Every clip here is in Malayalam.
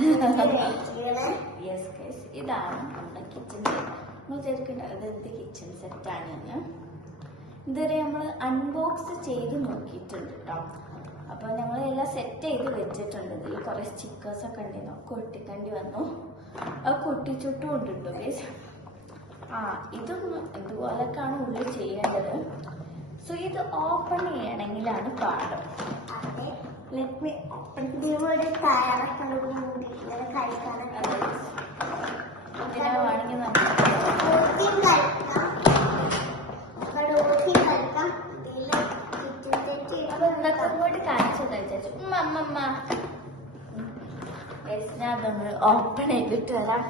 യെസ് ഗൈസ്, ഇതാണ് നമ്മുടെ കിച്ചൺ സെറ്റ്. നമ്മൾ വിചാരിക്കേണ്ടത് അതെന്ത് കിച്ചൺ സെറ്റാണെന്ന്. ഇതുവരെ നമ്മൾ അൺബോക്സ് ചെയ്ത് നോക്കിയിട്ടുണ്ട് കേട്ടോ. അപ്പോൾ ഞങ്ങൾ എല്ലാം സെറ്റ് ചെയ്ത് വെച്ചിട്ടുണ്ട്. ഇതിൽ കുറേ സ്റ്റിക്കേഴ്സൊക്കെ ഉണ്ടായിരുന്നു, ഒക്കെ ഒട്ടിക്കേണ്ടി വന്നു. അത് കൊട്ടിച്ചുട്ടും ഉണ്ട് കേട്ടോ ഗൈസ്. ഇതും ഇതുപോലൊക്കെയാണ് ഉള്ളിൽ ചെയ്യേണ്ടത്. സോ ഇത് ഓപ്പൺ ചെയ്യണമെങ്കിലാണ് പാട്. Let me open. ഇതിനാണെങ്കിൽ നമുക്ക് കാണിച്ചത് വിചാരിച്ചു. ഞാൻ അതൊന്ന് ഓപ്പൺ ചെയ്തിട്ട് വരാം.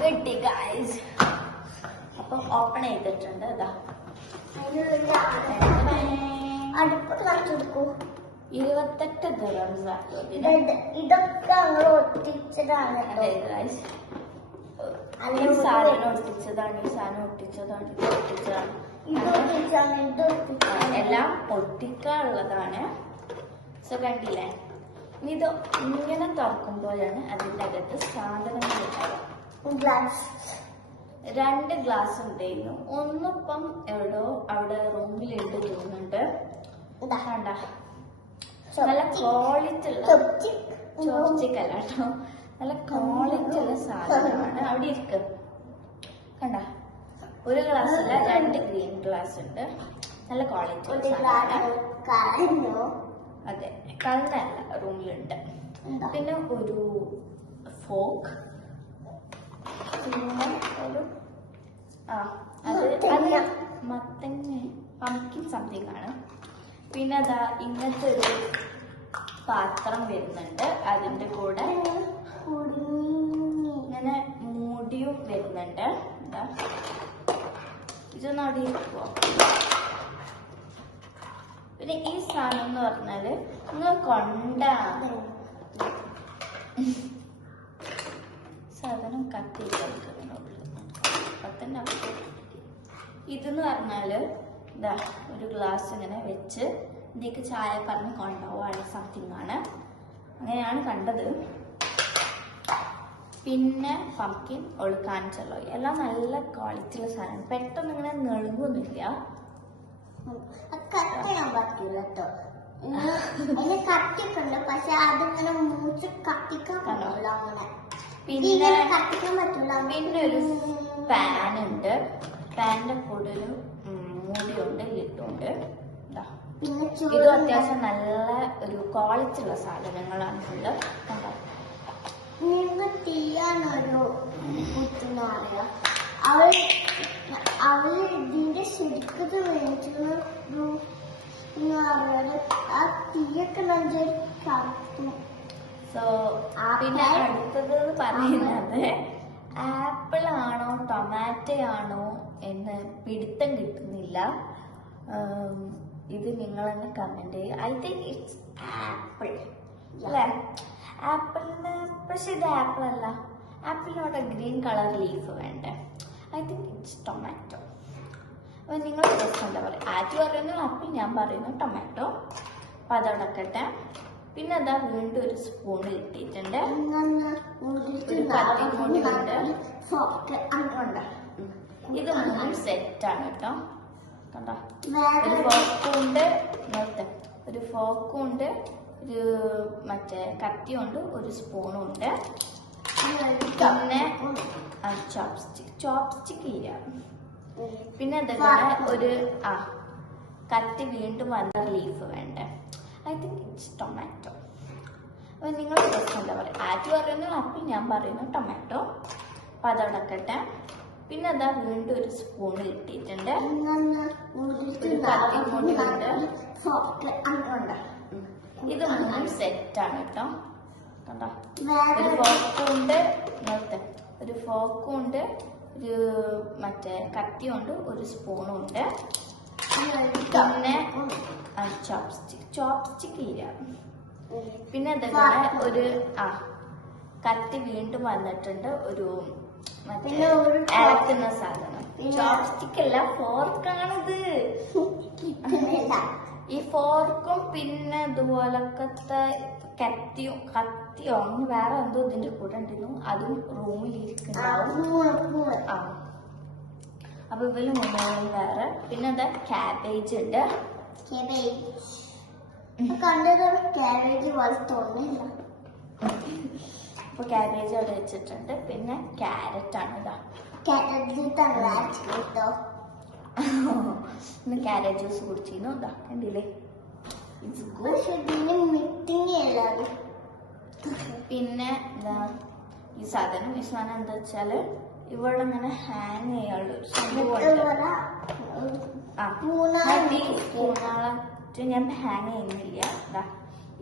കിട്ടി ഗൈസ്. അപ്പം ഓപ്പൺ ചെയ്തിട്ടുണ്ട്. ഇതാ അടുപ്പ് കാണിച്ചെടുക്കൂ. 28 ദിർഹംസ്. ഇതൊക്കെ ഞങ്ങൾ ഒട്ടിച്ചതാണ്. ഈ സാധനം ഒട്ടിച്ചതാണ്, ഈ സാധനം ഒട്ടിച്ചതാണ്, ഇത് ഒട്ടിച്ചതാണ്, എല്ലാം ഒട്ടിക്കാനുള്ളതാണ്. സോ കണ്ടില്ലേ? ഇനി ഇത് ഇങ്ങനെ തുറക്കുമ്പോഴാണ് അതിൻ്റെ അകത്ത് സാധനങ്ങൾ ഉണ്ടാവുക. 2 ഗ്ലാസ് ഉണ്ടായിരുന്നു. ഒന്നിപ്പം എവിടോ അവിടെ റൂമിലുണ്ട് തോന്നുന്നുണ്ട്. കണ്ട, നല്ല ക്വാളിറ്റി ഉള്ള ചോപ്സ്റ്റിക്കല്ല കേട്ടോ, നല്ല ക്വാളിറ്റി ഉള്ള സാധനമാണ്. അവിടെ ഇരിക്കും കണ്ട. 1 ഗ്ലാസ്സില്ല, 2 ഗ്രീൻ ഗ്ലാസ് ഉണ്ട്. നല്ല ക്വാളിറ്റി. അതെ, കളറല്ല, റൂമിലുണ്ട്. പിന്നെ ഒരു ഫോക്ക്, പിന്നെ ഒരു അത് മത്തങ്ങ പംകിൻ സംതിങ് ആണ്. പിന്നെ അതാ ഇങ്ങനത്തെ ഒരു പാത്രം വരുന്നുണ്ട്. അതിൻ്റെ കൂടെ ഇങ്ങനെ മൂടിയും വരുന്നുണ്ട്. എന്താ ഇതൊന്നും അവിടെ ഇരിക്കുവോ? പിന്നെ ഈ സാധനം എന്ന് പറഞ്ഞാല് നിങ്ങൾ സാധനം കത്തി ഇതെന്ന് പറഞ്ഞാല് ഇതാ ഒരു ഗ്ലാസ് ഇങ്ങനെ വെച്ച് ഇതിലേക്ക് ചായ പറഞ്ഞ് കൊണ്ടുപോവാണ് സംതിങ് ആണ്. അങ്ങനെയാണ് കണ്ടത്. പിന്നെ പംകിൻ ഒഴുക്കാനിച്ചല്ലോ, എല്ലാം നല്ല ക്വാളിറ്റിയുള്ള സാധനം. പെട്ടെന്ന് ഇങ്ങനെ നെളുങ്ങൊന്നുമില്ല. കട്ടയാൻ പറ്റൂല കേട്ടോ. അതിന് കട്ടിക്കുണ്ട്, പക്ഷെ അതിങ്ങനെ മൂച്ച് കത്തിക്കാൻ പറ്റൂല. അങ്ങനെ പിന്നെ കത്തിക്കാൻ പറ്റൂല. പിന്നെ ഒരു പാൻ ഉണ്ട്. പാനിന്റെ കൂടെ ഒരു മൂടിയുണ്ട്, ലിഡുണ്ട്. ഇത് അത്യാവശ്യം നല്ല ഒരു ക്വാളിറ്റി ഉള്ള സാധനങ്ങളാണ് ഉള്ളത്. കണ്ടോ? നിങ്ങൾ തീയാണൊരു കുത്തുന്ന അറിയാം. അവള് ഇതിന്റെ ശരിക്കത് മേടിച്ചത് ആ തീയൊക്കെ നല്ലൊരു കത്തും. സോ പിന്നെ അടുത്തത് പറയുന്നത് ആപ്പിൾ ആണോ ടൊമാറ്റോ ആണോ എന്ന് പിടുത്തം കിട്ടുന്നില്ല. ഇത് നിങ്ങൾ തന്നെ കമന്റ് ചെയ്യുക. ഐ തിങ്ക് ഇറ്റ്സ് ആപ്പിൾ അല്ലേ? ആപ്പിളിന്, പക്ഷെ ഇത് ആപ്പിൾ അല്ല. ആപ്പിളിനോട് ഗ്രീൻ കളർ ലീഫ് വേണ്ടേ? I think it's tomato. അപ്പോൾ നിങ്ങൾ ജസ്റ്റ് എന്താ പറയുക, ആറ്റ് പറയുന്നു ആപ്പിൾ, ഞാൻ പറയുന്നു ടൊമാറ്റോ. അപ്പം അതോടൊക്കട്ടെ. പിന്നെ അതാ വീണ്ടും ഒരു സ്പൂൺ കിട്ടിയിട്ടുണ്ട്. ഒരു പത്തിമുണ്ട്. ഇത് 3 സെറ്റാണ് കേട്ടോ. കണ്ടോ? ഒരു ഫോർക്കും ഉണ്ട്, ഒരു ഫോർക്കും ഉണ്ട്, ഒരു മറ്റേ കത്തിയുണ്ട്, ഒരു സ്പൂണും ഉണ്ട്. പിന്നെ ചോപ്സ്റ്റിക്ക് ഇല്ല. പിന്നെ അതേപോലെ ഒരു കത്തി വീണ്ടും വന്ന ലീഫ് വേണ്ടേ? I think it's tomato. അപ്പോൾ നിങ്ങൾ ജസ്റ്റ് എന്താ പറയുക, ആറ്റ് പറയുന്നു ആപ്പിൾ, ഞാൻ പറയുന്നു ടൊമാറ്റോ. അപ്പം അതോടൊക്കട്ടെ. പിന്നെ അതാ വീണ്ടും ഒരു സ്പൂൺ കിട്ടിയിട്ടുണ്ട്. ഒരു പത്തിമുണ്ട്. ഇത് 3 സെറ്റാണ് കേട്ടോ. കണ്ടോ? ഒരു ഫോർക്കും ഉണ്ട്, ഒരു ഫോർക്കും ഉണ്ട്, ഒരു മറ്റേ കത്തിയുണ്ട്, ഒരു സ്പൂണും ഉണ്ട്. പിന്നെ ചോപ്സ്റ്റിക്ക് ഇല്ല. പിന്നെ അതേപോലെ ഒരു കത്തി വീണ്ടും വന്നിട്ടുണ്ട്, ഒരു മറ്റേ അരക്കുന്ന സാധനം. ചോപ്സ്റ്റിക് അല്ല, ഫോർക്കാണിത്. ഈ ഫോർക്കും പിന്നെ ഇതുപോലത്തെ കത്തിയോ അങ്ങനെ വേറെ എന്തോ ഇതിന്റെ കൂടെ ഉണ്ടായിരുന്നു, അതും റൂമിൽ ഇരിക്കുന്നുണ്ടാവും. അപ്പൊ ഇവര് മൂന്നാളും വേറെ. പിന്നെ എന്താ ക്യാബേജ് ഉണ്ട്. ക്യാബേജ് പോലെ തോന്നില്ല. അപ്പൊ ക്യാബേജ് അവിടെ വെച്ചിട്ടുണ്ട്. പിന്നെ ക്യാരറ്റ് ആണ് ഇതാ. ഇന്ന് ക്യാരറ്റ് ജ്യൂസ് കുടിച്ചിരുന്നു. ഇതാ കണ്ടില്ലേ, പിന്നെ എന്താ ഈ സാധനം എന്താ വെച്ചാല് ഇവിടെ ഇങ്ങനെ ഹാങ് ചെയ്യാനുള്ള പൂനാളത്ത് ഞാൻ ഹാങ് ചെയ്യുന്നില്ല. ഇതാ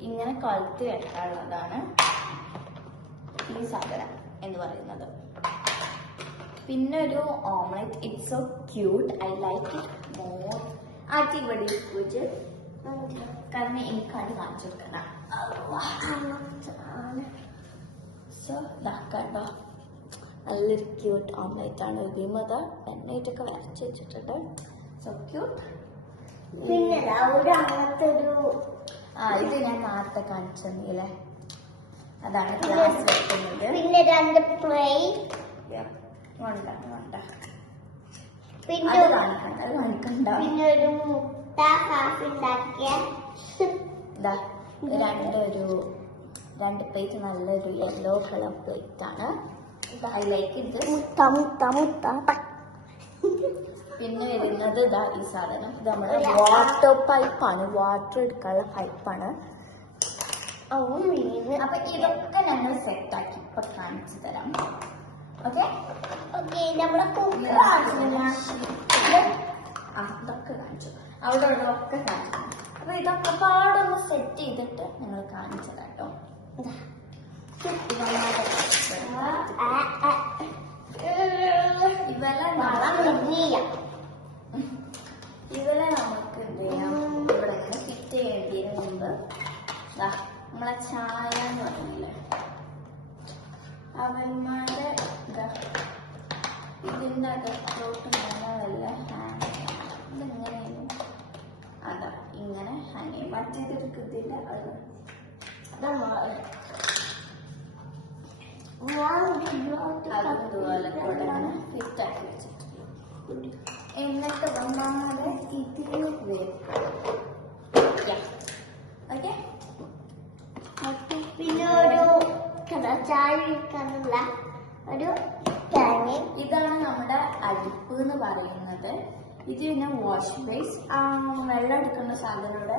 ഇങ്ങനെ കഴുത്ത് വെക്കാനുള്ളതാണ് ഈ സാധനം എന്ന് പറയുന്നത്. പിന്നെ ഒരു omelette. It's so cute, I like it more. ആദ്യം ഇവിടെ വെച്ച് കാരണം എനിക്കാണ് കാണിച്ചു കൊടുക്കണം. സോ ഇതാക്കട്ടോ, നല്ലൊരു ക്യൂട്ട് ഓംലെറ്റ് ആണ്. ഇതിമത എണ്ണയിട്ടൊക്കെ വരച്ച് വെച്ചിട്ടുണ്ട്. So cute. പിന്നെ അങ്ങനത്തെ ഒരു ഇത് ഞാൻ നേരത്തെ കാണിച്ചെന്നില്ലേ, അതാണ് ഗ്ലാസ് വെക്കുന്നത്. പിന്നെ 2 പ്ലേറ്റ് പിന്നെ കാണിക്കണ്ട. പിന്നെ ഒരു മുട്ട ഹാഫ് ഉണ്ടാക്കിയ രണ്ട് പ്ലേറ്റ്, നല്ലൊരു യെല്ലോ കളർ പ്ലേറ്റ് ആണ്. പിന്നെ വരുന്നത് ഇതാ ഈ സാധനം. ഇത് നമ്മുടെ വാട്ടർ പൈപ്പാണ്, വാട്ടർ എടുക്കാനുള്ള പൈപ്പാണ്. അപ്പൊ ഇതൊക്കെ ഞങ്ങൾ സെറ്റാക്കി ഇപ്പൊ കാണിച്ചു തരാം. ഓക്കെ നമ്മുടെ ഇതൊക്കെ കാണിച്ചു, അവിടെ ഉള്ളതൊക്കെ കാണിച്ചു. അപ്പൊ ഇതൊക്കെ പാടൊന്ന് സെറ്റ് ചെയ്തിട്ട് ഞങ്ങൾ കാണിച്ചു തരാം കേട്ടോ. ഇവരെ നമുക്ക് എന്ത് ചെയ്യാം, ഇവിടെ ഇങ്ങനെ ഫിറ്റ് ചെയ്യേണ്ടതിന് മുമ്പ് നമ്മളെ ചായ എന്ന് പറഞ്ഞില്ലേ, അവന്മാരെ ഇതിന്റെ അകത്തോട്ട് നല്ല ഹാങ് ഇതെങ്ങനെയായിരുന്നു, അതാ ഇങ്ങനെ ഹാങ് ചെയ്യും. മറ്റേതൊരു കൃതിയില്ല, അതുപോലെ കൂടെ ഫിറ്റ് ആക്കി വെച്ചിട്ടുണ്ട്. എന്നിട്ട് വന്നാല് ഇതിന് ഓക്കെ. പിന്നെ ഒരു ചായ വെക്കാനുള്ള ഒരു ഇതാണ് നമ്മുടെ അടുപ്പ് എന്ന് പറയുന്നത്. ഇത് പിന്നെ വാഷ് ബേസ്, വെള്ളം എടുക്കുന്ന സാധനം ഇവിടെ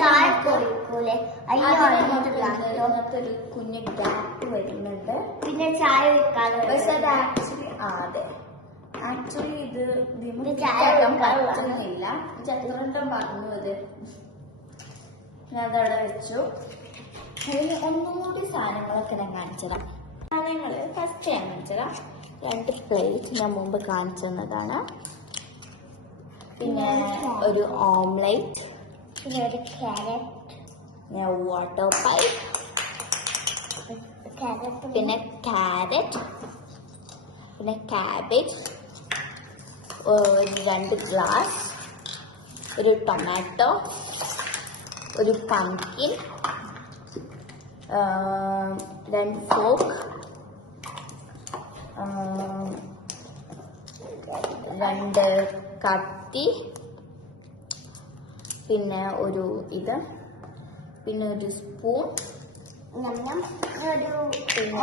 ചായ കുടിക്കൂലേ, അതിനകത്ത് ഒരു കുഞ്ഞ് ഗ്യാപ്പ് വരുന്നുണ്ട്. പിന്നെ ചായ വെക്കാനുള്ള ആക്ച്വലി ഇത് പറ്റുന്നില്ല. ചന്ദ്രണ്ടം പറഞ്ഞു അത് ഞാൻ അതവിടെ വെച്ചു. അതിന് ഒന്നുകൂടി സാധനങ്ങളൊക്കെ ഞാൻ കാണിച്ചതാം. സാധനങ്ങൾ ഫസ്റ്റ് ഞാൻ കാണിച്ചതാം. 2 പ്ലേറ്റ് ഞാൻ മുമ്പ് കാണിച്ചു തന്നതാണ്. പിന്നെ ഒരു ഓംലെറ്റ്, പിന്നെ ഒരു ക്യാരറ്റ്, പിന്നെ വാട്ടർ പൈപ്പ്, പിന്നെ ക്യാരറ്റ്, പിന്നെ ക്യാബേജ്, 2 ഗ്ലാസ്, ഒരു ടൊമാറ്റോ, ഒരു പംകിൻ, 2 ഫോർക്ക്, 2 കത്തി, പിന്നെ ഒരു പിന്നെ ഒരു സ്പൂൺ.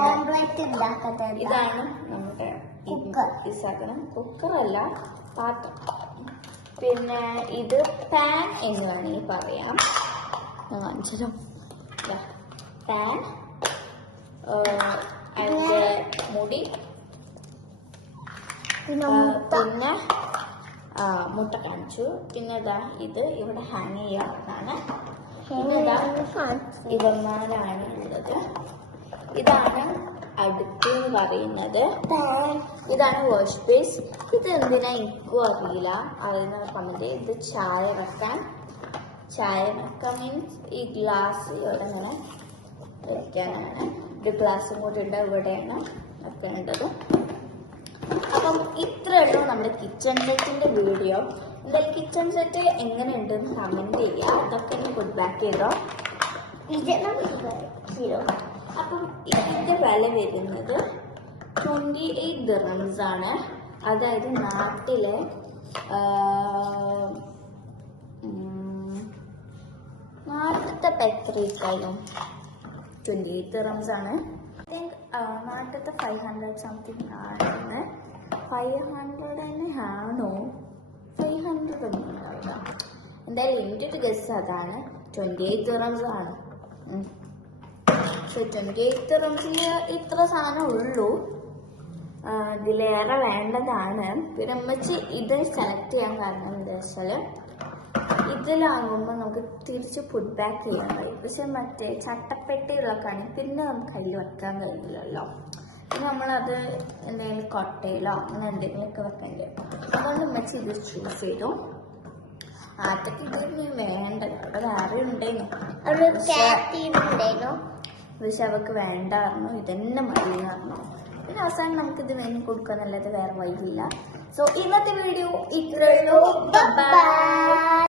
ഓംലെറ്റ് ഉണ്ടാക്കട്ടെ. ഇതാണ് നമ്മുടെ ഈ സാധനം. കുക്കറല്ല, പാത്രം. പിന്നെ ഇത് പാൻ എന്ന് വേണമെങ്കിൽ പറയാം. ഞാൻ കാണിച്ചു പാൻ, അതിൻ്റെ മുടി, പിന്നെ മുട്ട കാണിച്ചു. പിന്നെ ഇത് ഇവിടെ ഹാങ് ചെയ്യാവുന്നതാണ്. ഇവന്മാരാണ് ഉള്ളത്. ഇതാണ് അടുപ്പ് എന്ന് പറയുന്നത്. ഇതാണ് വാഷ് ബേസ്. ഇത് എന്തിനാ എനിക്കും അറിയില്ല, അറിയുന്ന കമന്റ്. ഇത് ചായ വെക്കാൻ മീൻസ് ഈ ഗ്ലാസ് ഇവിടെ ഇങ്ങനെ വെക്കാനാണ്. ഒരു ഗ്ലാസും കൂടി ഉണ്ട്, ഇവിടെയാണ് വെക്കേണ്ടത്. അപ്പം ഇത്രയേ ഉള്ളൂ നമ്മുടെ കിച്ചൺ സെറ്റിന്റെ വീഡിയോ. എന്തായാലും കിച്ചൺ സെറ്റ് എങ്ങനെയുണ്ടെന്ന് കമന്റ് ചെയ്യുക. അതൊക്കെ ഒന്ന് ഫീഡ്ബാക്ക് ചെയ്തോ. അപ്പം ഇതിന്റെ വില വരുന്നത് 28 dirhams ആണ്. അതായത് നാട്ടിലെ നാട്ടിലത്തെ എത്രയായാലും 28 dirhams ആണ്. ഐ തിങ്ക് നാട്ടിലത്തെ 500 സംതിങ് ആണ്. 500 തന്നെ ആണോ? 500 ഒന്നും ഉണ്ടാവില്ല. എന്തായാലും എൻ്റെ ഒരു ഗസ് അതാണ്. 28 dirhams ആണ്. പക്ഷെ 28 dirhamsന് ഇത്ര സാധനം ഉള്ളൂ. ഇതിലേറെ വേണ്ടതാണ്. പിന്നെ അമ്മച്ചി ഇത് സെലക്ട് ചെയ്യാൻ കാരണം എന്താ വെച്ചാൽ ഇതിലാകുമ്പോൾ നമുക്ക് തിരിച്ച് പുട്ട് ബാക്ക് ചെയ്യാൻ കഴിയും. പക്ഷെ മറ്റേ ചട്ടപ്പെട്ടികളൊക്കെയാണ് പിന്നെ നമുക്ക് കയ്യിൽ വെക്കാൻ കഴിയില്ലല്ലോ. പിന്നെ നമ്മളത് എന്തെങ്കിലും കൊട്ടയിലോ അങ്ങനെ എന്തെങ്കിലുമൊക്കെ വെക്കേണ്ടി വരും. അതുകൊണ്ട് അമ്മച്ചി ഇത് ചൂസ് ചെയ്തു. അതൊക്കെ ഇതിന് വേണ്ട, അവിടെ ആരും ഉണ്ടേനു, പക്ഷെ അവർക്ക് വേണ്ടായിരുന്നു, ഇതന്നെ മതിയെന്ന് പറഞ്ഞു. പിന്നെ അവസാനം നമുക്ക് ഇത് വേണ്ടി കൊടുക്കാന്നല്ലാതെ വേറെ വഴിയില്ല. സോ ഇന്നത്തെ വീഡിയോ ഇത്രയുള്ളൂ. ബൈ.